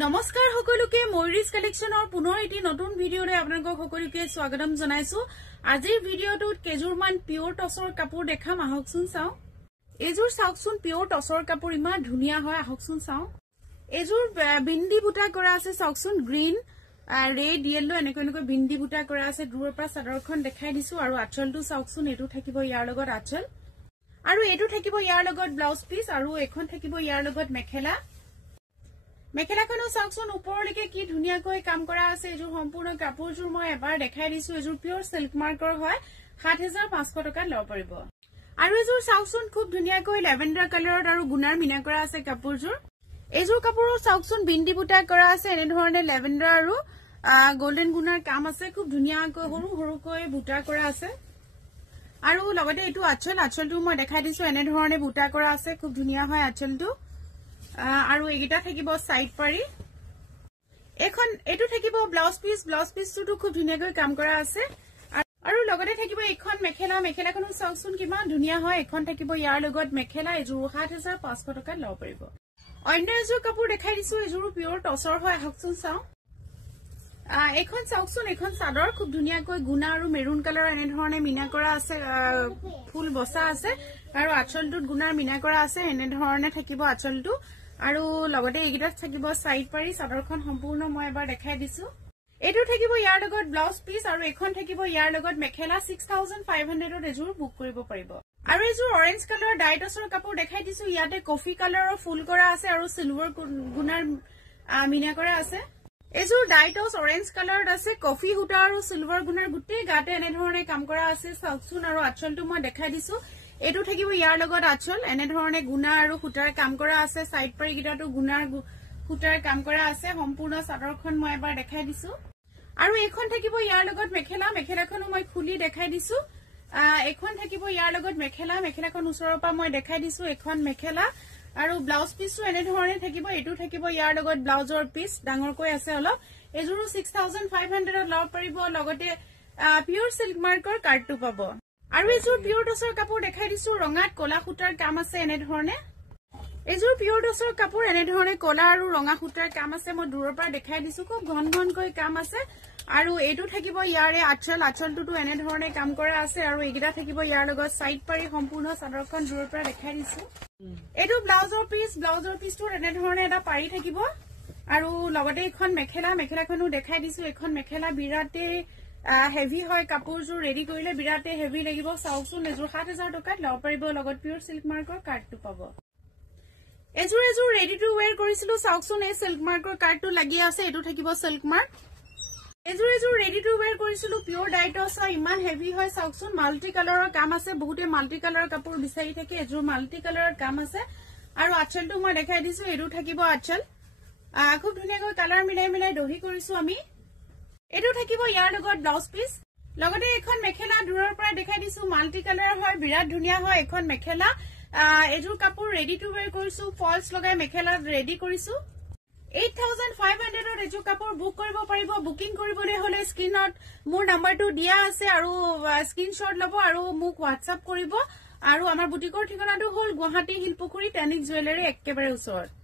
নমস্কাৰ সকলোকে ময়ূৰীজ কালেকশ্যনৰ পুনৰ এটি নতুন ভিডিঅ'ৰে আপোনালোকক সকলোকে স্বাগতম জনাইছো। আজিৰ ভিডিঅ'টোত কেজুৰমান পিওৰ টছৰ কাপোৰ দেখাম, আহকচোন চাও। এজোৰ চাওকচোন পিওৰ টছৰ কাপোৰ ইমান ধুনীয়া হয়, আহকচোন চাও। এজোৰ বিন্দি বুটা কৰা আছে, চাওকচোন গ্ৰীন ৰেড ইয়েলো এনেকৈ বিন্দি বুটা কৰা আছে। দূৰৰ পৰা চাদৰখন দেখাই দিছো আৰু আঁচলটো চাওকচোন, এইটো থাকিব ইয়াৰ লগত আঁচল আৰু এইটো থাকিব ইয়াৰ লগত ব্লাউজ পিচ আৰু এখন থাকিব ইয়াৰ লগত মেখেলা। মেখেলাখনো চাওকচোন ওপৰলৈকে কি ধুনীয়াকৈ কাম কৰা আছে। এজোৰ সম্পূৰ্ণ কাপোৰযোৰ মই এবাৰ দেখাই দিছো। এজোৰ পিওৰ সিল্ক মাৰ্কৰ হয়, ৭৫০০ টকাত ল'ব পাৰিব। আৰু এজোৰ চাওকচোন খুব ধুনীয়াকৈ লেভেণ্ডাৰ কালাৰত আৰু গুণাৰ মিনা কৰা আছে কাপোৰযোৰ। এজোৰ কাপোৰো চাওকচোন বিন্দি বুটা কৰা আছে, এনেধৰণে লেভেণ্ডাৰ আৰু গোল্ডেন গুণাৰ কাম আছে। খুব ধুনীয়াকৈ সৰু সৰুকৈ বুটা কৰা আছে আৰু লগতে এইটো আঁচলটো মই দেখাই দিছো, এনেধৰণে বুটা কৰা আছে। খুব ধুনীয়া হয় আঁচলটো আৰু এইকেইটা থাকিব সাইড পাৰি। এইটো থাকিব ব্লাউজ পিচটো খুব ধুনীয়াকৈ কাম কৰা আছে আৰু লগতে থাকিব এইখন মেখেলাখনো চাওকচোন কিমান ধুনীয়া হয়। এখন থাকিব ইয়াৰ লগত মেখেলা। এজোৰ ৭৫০০ টকাত ল'ব পাৰিব। অন্য এজোৰ কাপোৰ দেখাই দিছো, এজোৰো পিওৰ টছৰ হয়, আহকচোন চাও। এইখন চাওকচোন, এইখন চাদৰ খুব ধুনীয়াকৈ গুণা আৰু মেৰুন কালাৰ এনেধৰণে মিনা কৰা আছে, ফুল বসা আছে আৰু আঁচলটোত গুণাৰ মিনা কৰা আছে। এনেধৰণে থাকিব আঁচলটো আৰু লগতে এইকেইটাত থাকিব সাইড পাৰি। চাদৰখন সম্পূৰ্ণ মই এবাৰ দেখাই দিছো। এইটো থাকিব ইয়াৰ লগত ব্লাউজ পিচ আৰু এখন থাকিব ইয়াৰ লগত মেখেলা। ৬৫০০ত এজোৰ বুক কৰিব পাৰিব। আৰু এজোৰ অৰেঞ্জ কালাৰৰ ডাইটছৰ কাপোৰ দেখাই দিছো। ইয়াতে কফি কালাৰৰ ফুল কৰা আছে আৰু সিলভাৰ গুণাৰ মিনা কৰা আছে। এজোৰ ডাইটছ অৰেঞ্জ কালাৰত আছে, কফি সূতা আৰু সিলভাৰ গুণাৰ গোটেই গাতে এনেধৰণে কাম কৰা আছে, চাওকচোন। আৰু আঁচলটো মই দেখাই দিছো। এইটো থাকিব ইয়াৰ লগত আঁচল, এনেধৰণে গুণা আৰু সূতাৰ কাম কৰা আছে। সাইড পাৰি কেইটাতো গুণাৰ সূতাৰ কাম কৰা আছে। সম্পূৰ্ণ চাদৰখন মই এবাৰ দেখাই দিছো। আৰু এইখন থাকিব ইয়াৰ লগত মেখেলাখনো মই খুলি দেখাই দিছো। এইখন থাকিব ইয়াৰ লগত মেখেলাখন ওচৰৰ পৰা মই দেখাই দিছো। এখন মেখেলা আৰু ব্লাউজ পিচটো এনেধৰণে থাকিব। এইটো থাকিব ইয়াৰ লগত ব্লাউজৰ পিচ, ডাঙৰকৈ আছে অলপ। এজোৰো ৬৫০০ত ল'ব পাৰিব। লগতে পিওৰ সিল্ক মাৰ্কৰ কাৰ্ডটো পাব। আৰু এজোৰ পিওৰ টছৰ কাপোৰ দেখাই দিছো, ৰঙাত কলা সূতাৰ কাম আছে এনেধৰণে। এজোৰ পিওৰ টছৰ কাপোৰ এনেধৰণে কলা আৰু ৰঙা সূতাৰ কাম আছে। মই দূৰৰ পৰা দেখাই দিছো, খুব ঘনকৈ কাম আছে। আৰু এইটো থাকিব ইয়াৰে আঁচলটোতো এনেধৰণে কাম কৰা আছে আৰু এইকেইটা থাকিব ইয়াৰ লগত সাইড পাৰি। সম্পূৰ্ণ চাদৰখন দূৰৰ পৰা দেখাই দিছো। এইটো ব্লাউজৰ পিচটো এনেধৰণে এটা পাৰি থাকিব আৰু লগতে এখন মেখেলাখনো দেখাই দিছো। এখন মেখেলা বিৰাটে হেভি হয়, কাপোৰযোৰ ৰেডি কৰিলে বিৰাটে হেভি লাগিব, চাওকচোন। এজোৰ ৭০০০ টকাত ল'ব পাৰিব, লগত পিওৰ সিল্ক মাৰ্কৰ কাৰ্ডটো পাব। এজোৰ ৰেডি টু ৱেৰ কৰিছিলো, চাওকচোন। এই সিল্ক মাৰ্কৰ কাৰ্ডটো লাগি আছে, এইটো থাকিব সিল্ক মাৰ্ক। এজোৰ ৰেডি টু ৱেৰ কৰিছিলো, পিওৰ ডাইটছ হয়, ইমান হেভি হয়, চাওকচোন। মাল্টি কালাৰৰ কাম আছে, বহুতে মাল্টি কালাৰৰ কাপোৰ বিচাৰি থাকে। এজোৰ মাল্টি কালাৰৰ কাম আছে আৰু আঁচলটো মই দেখাই দিছো। এইটো থাকিব আঁচল, খুব ধুনীয়াকৈ কালাৰ মিলাই দহি কৰিছো আমি। এইটো থাকিব ইয়াৰ লগত ব্লাউজ পিচ। লগতে এখন মেখেলা দূৰৰ পৰা দেখাই দিছো, মাল্টি কালাৰ হয়, বিৰাট ধুনীয়া হয় এখন মেখেলা। এজোৰ কাপোৰ ৰেডি টু ৱেৰ কৰিছো, ফলছ লগাই মেখেলা ৰেডি কৰিছো। ৮৫০০ত এজোৰ কাপোৰ বুক কৰিব পাৰিব। বুকিং কৰিবলৈ হলে স্ক্ৰীনত মোৰ নাম্বাৰটো দিয়া আছে আৰু স্ক্ৰীনশ্বট ল'ব আৰু মোক হোৱাটছআপ কৰিব। আৰু আমাৰ বুটিকৰ ঠিকনাটো হ'ল গুৱাহাটী শিলপুখুৰী টেনিক জুৱেলাৰী একেবাৰে ওচৰত।